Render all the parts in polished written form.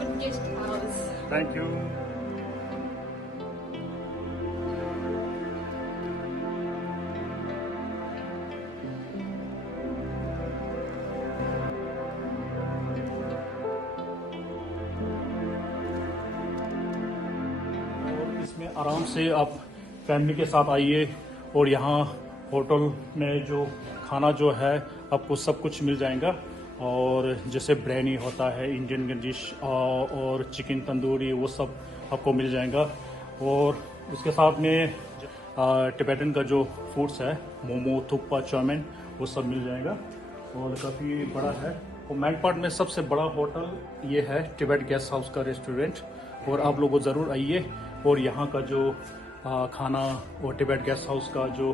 good guest house. Thank you. और इसमें आराम से आप फैमिली के साथ आइए और यहाँ होटल में जो खाना जो है आपको सब कुछ मिल जाएगा। और जैसे बिरयानी होता है, इंडियन डिश और चिकन तंदूरी, वो सब आपको मिल जाएगा। और उसके साथ में टिबेटन का जो फूड्स है, मोमो, थुक्पा, चाउमीन, वो सब मिल जाएगा। और काफ़ी बड़ा है। और मैनपाट में सबसे बड़ा होटल ये है टिबेट गेस्ट हाउस का रेस्टोरेंट। और आप लोगों ज़रूर आइए और यहाँ का जो खाना और टिबेट गेस्ट हाउस का जो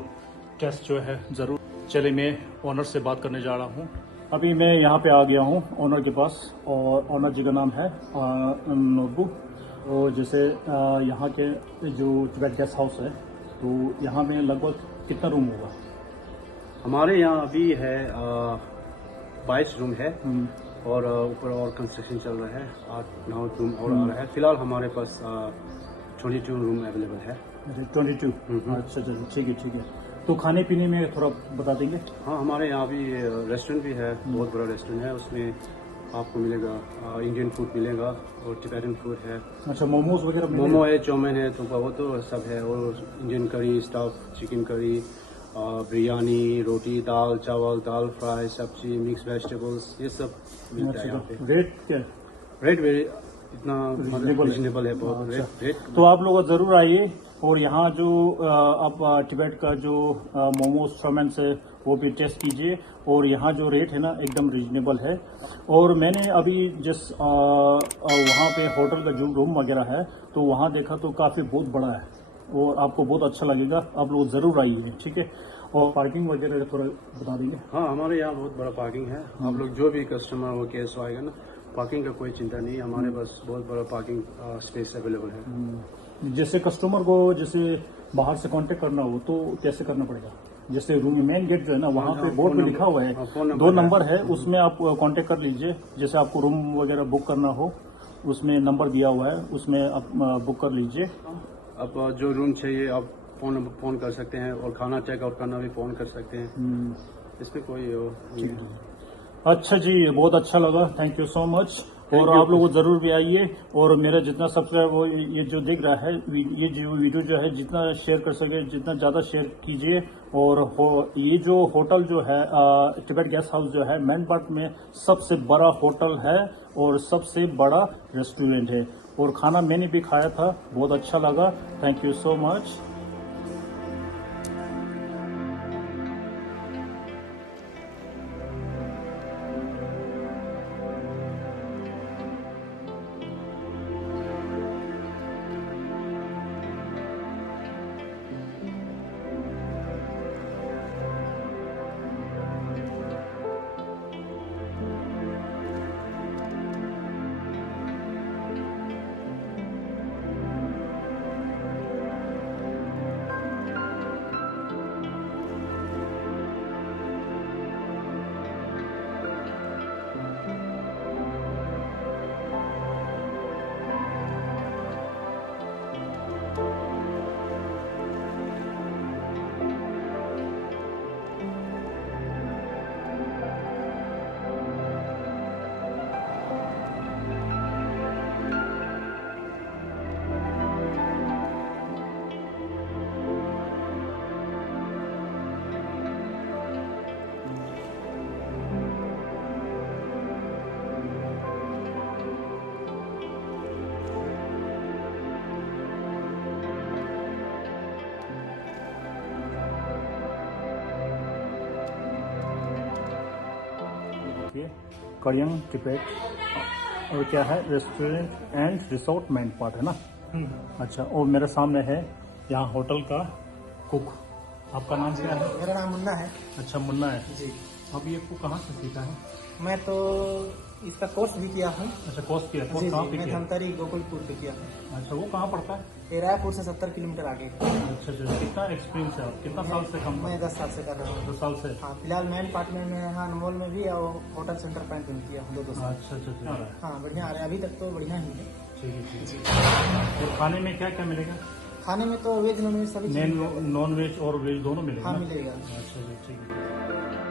टेस्ट जो है ज़रूर। चलिए मैं ओनर से बात करने जा रहा हूँ। अभी मैं यहाँ पे आ गया हूँ ओनर के पास, और ओनर जी का नाम है नोबू। तो जैसे यहाँ के जो टिबेट गेस्ट हाउस है, तो यहाँ में लगभग कितना रूम होगा? हमारे यहाँ अभी है 22 रूम है, और ऊपर और कंस्ट्रक्शन चल रहा है। 8-9 रूम और आ रहा है। फिलहाल हमारे पास 22 रूम अवेलेबल है। 22। अच्छा चलिए, ठीक है ठीक है। तो खाने पीने में थोड़ा बता देंगे? हाँ, हमारे यहाँ भी रेस्टोरेंट भी है, बहुत बड़ा रेस्टोरेंट है। उसमें आपको मिलेगा इंडियन फूड मिलेगा और टिबेटन फूड है। अच्छा, मोमोज वगैरह? मोमो है, चाउमीन है, तो वो तो सब है। और इंडियन करी, स्टफ चिकन करी, बिरयानी, रोटी, दाल चावल, दाल फ्राई, सब्जी, मिक्स वेजिटेबल्स, ये सब मिलता है यहाँ पे। रेट क्या? रेट वेरी इतना Reasonable है। रीजनेबल है बहुत। अच्छा। रेट तो आप लोग ज़रूर आइए। और यहाँ जो आप टिबेट का जो मोमोज, चाउमीन से वो भी टेस्ट कीजिए। और यहाँ जो रेट है ना, एकदम रीजनेबल है। और मैंने अभी जिस वहाँ पे होटल का जो रूम वगैरह है, तो वहाँ देखा तो काफ़ी बहुत बड़ा है और आपको बहुत अच्छा लगेगा। आप लोग ज़रूर आइए, ठीक है। और पार्किंग वगैरह थोड़ा बता देंगे? हाँ, हमारे यहाँ बहुत बड़ा पार्किंग है। आप लोग जो भी कस्टमर वो केस आएगा ना, पार्किंग का कोई चिंता नहीं। हमारे पास बहुत बड़ा पार्किंग स्पेस अवेलेबल है। जैसे कस्टमर को जैसे बाहर से कांटेक्ट करना हो तो कैसे करना पड़ेगा? जैसे रूम मेन गेट जो है ना, वहाँ पे बोर्ड पे लिखा हुआ है, 2 नंबर है, उसमें आप कांटेक्ट कर लीजिए। जैसे आपको रूम वगैरह बुक करना हो, उसमें नंबर दिया हुआ है, उसमें आप बुक कर लीजिए। अब जो रूम चाहिए आप फोन कर सकते हैं, और खाना चेकआउट करना भी फोन कर सकते हैं। इसमें कोई नहीं है। अच्छा जी, बहुत अच्छा लगा, थैंक यू सो मच। और आप लोग जरूर भी आइए। और मेरा जितना सब्सक्राइब हो, ये जो दिख रहा है, ये जो वीडियो जो है, जितना शेयर कर सके जितना ज़्यादा शेयर कीजिए। और ये जो होटल जो है टिबेट गेस्ट हाउस जो है, मैनपाट में सबसे बड़ा होटल है और सबसे बड़ा रेस्टोरेंट है। और खाना मैंने भी खाया था, बहुत अच्छा लगा, थैंक यू सो मच। कड़ियंग टिबेट और क्या है, रेस्टोरेंट एंड रिसोर्ट मैनपाट है ना। अच्छा, और मेरे सामने है यहाँ होटल का कुक। आपका नाम क्या है? मेरा नाम मुन्ना है। अच्छा, मुन्ना है जी। अब ये आपको कहाँ से सीखा है? मैं तो इसका कोर्स भी किया हूँ। अच्छा, कोर्स किया, जी कोर्स जी, कहाँ पे मैं किया? धमतरी गोकुलपुर पे किया हूँ। अच्छा, वो कहाँ पड़ता है? ये रायपुर से 70 किलोमीटर आगे। अच्छा अच्छा, कितना एक्सपीरियंस है आप? कितना साल से काम? मैं 10 साल से कर रहा हूँ। 10 साल से। हाँ, फिलहाल मैन पार्टनर में यहाँ अनमोल में भी और होटल सेंटर पॉइंट में किया हूँ 2 साल। अच्छा अच्छा अच्छा, हाँ, बढ़िया आ रहा है, अभी तक तो बढ़िया ही है। ठीक है ठीक है। और खाने में क्या क्या मिलेगा? खाने में तो वेज नॉन वेज सभी चीज़ मिलेगा। नॉन वेज और वेज दोनों मिलेगा हाँ, ना? मिलेगा। अच्छा जी, ठीक है।